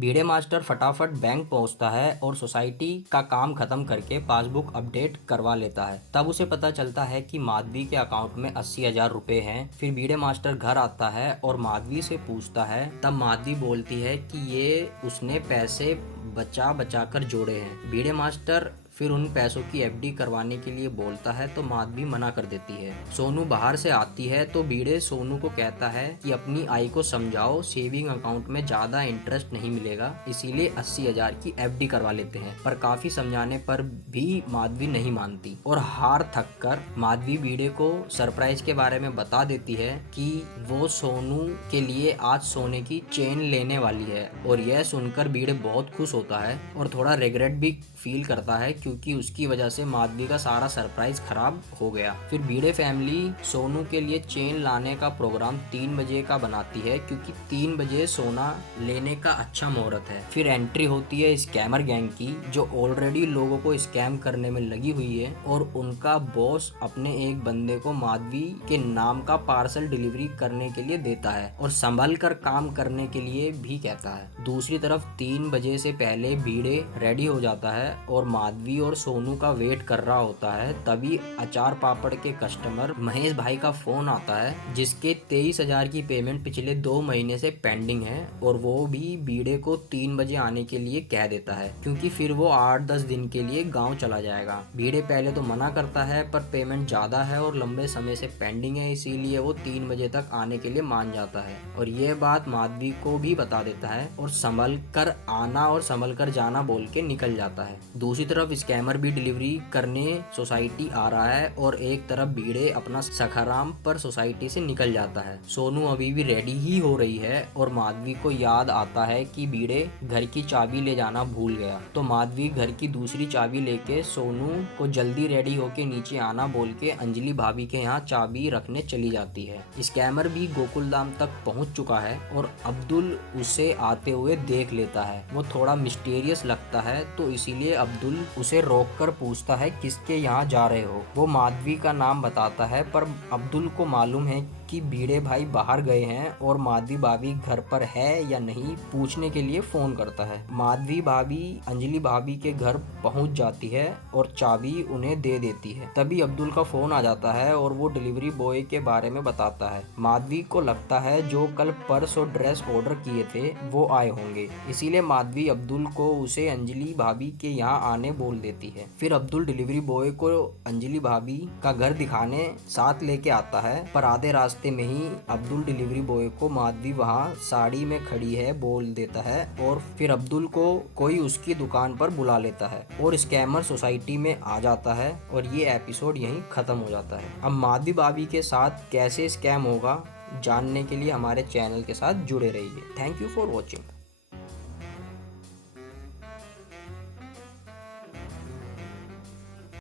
भिड़े master फटाफट bank पहुंचता है और सोसाइटी का काम खत्म करके पासबुक अपडेट करवा लेता है। तब उसे पता चलता है कि माधवी के अकाउंट में 80,000 रुपए हैं। फिर भिड़े मास्टर घर आता है और माधवी से पूछता है। तब माधवी बोलती है कि ये उसने पैसे बचा बचा कर जोड़े हैं। भिड़े मास्टर फिर उन पैसों की एफडी करवाने के लिए बोलता है तो माधवी मना कर देती है। सोनू बाहर से आती है तो भिड़े सोनू को कहता है कि अपनी आई को समझाओ, सेविंग अकाउंट में ज्यादा इंटरेस्ट नहीं मिलेगा, इसीलिए 80,000 की एफडी करवा लेते हैं। पर काफी समझाने पर भी माधवी नहीं मानती और हार थक कर माधवी भिड़े को सरप्राइज के बारे में बता देती है कि वो सोनू के लिए आज सोने की चेन लेने वाली है। और यह सुनकर भिड़े बहुत खुश होता है और थोड़ा रिग्रेट भी फील करता है क्योंकि उसकी वजह से माधवी का सारा सरप्राइज खराब हो गया। फिर भिड़े फैमिली सोनू के लिए चेन लाने का प्रोग्राम 3 बजे का बनाती है क्योंकि 3 बजे सोना लेने का अच्छा मुहूर्त है। फिर एंट्री होती है स्कैमर गैंग की जो ऑलरेडी लोगों को स्कैम करने में लगी हुई है और उनका बॉस अपने एक बंदे को माधवी के नाम का पार्सल डिलीवरी करने के लिए देता है और संभल कर काम करने के लिए भी कहता है। दूसरी तरफ 3 बजे से पहले भिड़े रेडी हो जाता है और माधवी और सोनू का वेट कर रहा होता है। तभी अचार पापड़ के कस्टमर महेश भाई का फोन आता है जिसके 23,000 की पेमेंट पिछले 2 महीने से पेंडिंग है और वो भी भिड़े को 3 बजे आने के लिए कह देता है क्योंकि फिर वो 8-10 दिन के लिए गांव चला जाएगा। भिड़े पहले तो मना करता है पर पेमेंट ज्यादा है और लंबे समय से पेंडिंग है, इसीलिए वो 3 बजे तक आने के लिए मान जाता है और ये बात माधवी को भी बता देता है और संभल कर आना और संभल कर जाना बोल के निकल जाता है। दूसरी तरफ स्कैमर भी डिलीवरी करने सोसाइटी आ रहा है और एक तरफ भिड़े अपना सखाराम पर सोसाइटी से निकल जाता है। सोनू अभी भी रेडी ही हो रही है और माधवी को याद आता है कि भिड़े घर की चाबी ले जाना भूल गया, तो माधवी घर की दूसरी चाबी लेके सोनू को जल्दी रेडी होके नीचे आना बोल के अंजलि भाभी के यहाँ चाबी रखने चली जाती है। स्कैमर भी गोकुलधाम तक पहुँच चुका है और अब्दुल उसे आते हुए देख लेता है। वो थोड़ा मिस्टीरियस लगता है तो इसीलिए अब्दुल उसे रोककर पूछता है किसके यहाँ जा रहे हो। वो माधवी का नाम बताता है पर अब्दुल को मालूम है कि भिड़े भाई बाहर गए हैं और माधवी भाभी घर पर है या नहीं पूछने के लिए फोन करता है। माधवी भाभी अंजलि भाभी के घर पहुंच जाती है और चाबी उन्हें दे देती है। तभी अब्दुल का फोन आ जाता है और वो डिलीवरी बॉय के बारे में बताता है। माधवी को लगता है जो कल पर्स और ड्रेस ऑर्डर किए थे वो आए होंगे, इसीलिए माधवी अब्दुल को उसे अंजलि भाभी के यहाँ आने बोल देती है। फिर अब्दुल डिलीवरी बॉय को अंजलि भाभी का घर दिखाने साथ लेके आता है पर आधे रास्ते में ही अब्दुल डिलीवरी बॉय को माधवी वहाँ साड़ी में खड़ी है बोल देता है और फिर अब्दुल को कोई उसकी दुकान पर बुला लेता है और स्कैमर सोसाइटी में आ जाता है और ये एपिसोड यहीं खत्म हो जाता है। अब माधवी भाभी के साथ कैसे स्कैम होगा जानने के लिए हमारे चैनल के साथ जुड़े रहिए। Thank you for watching.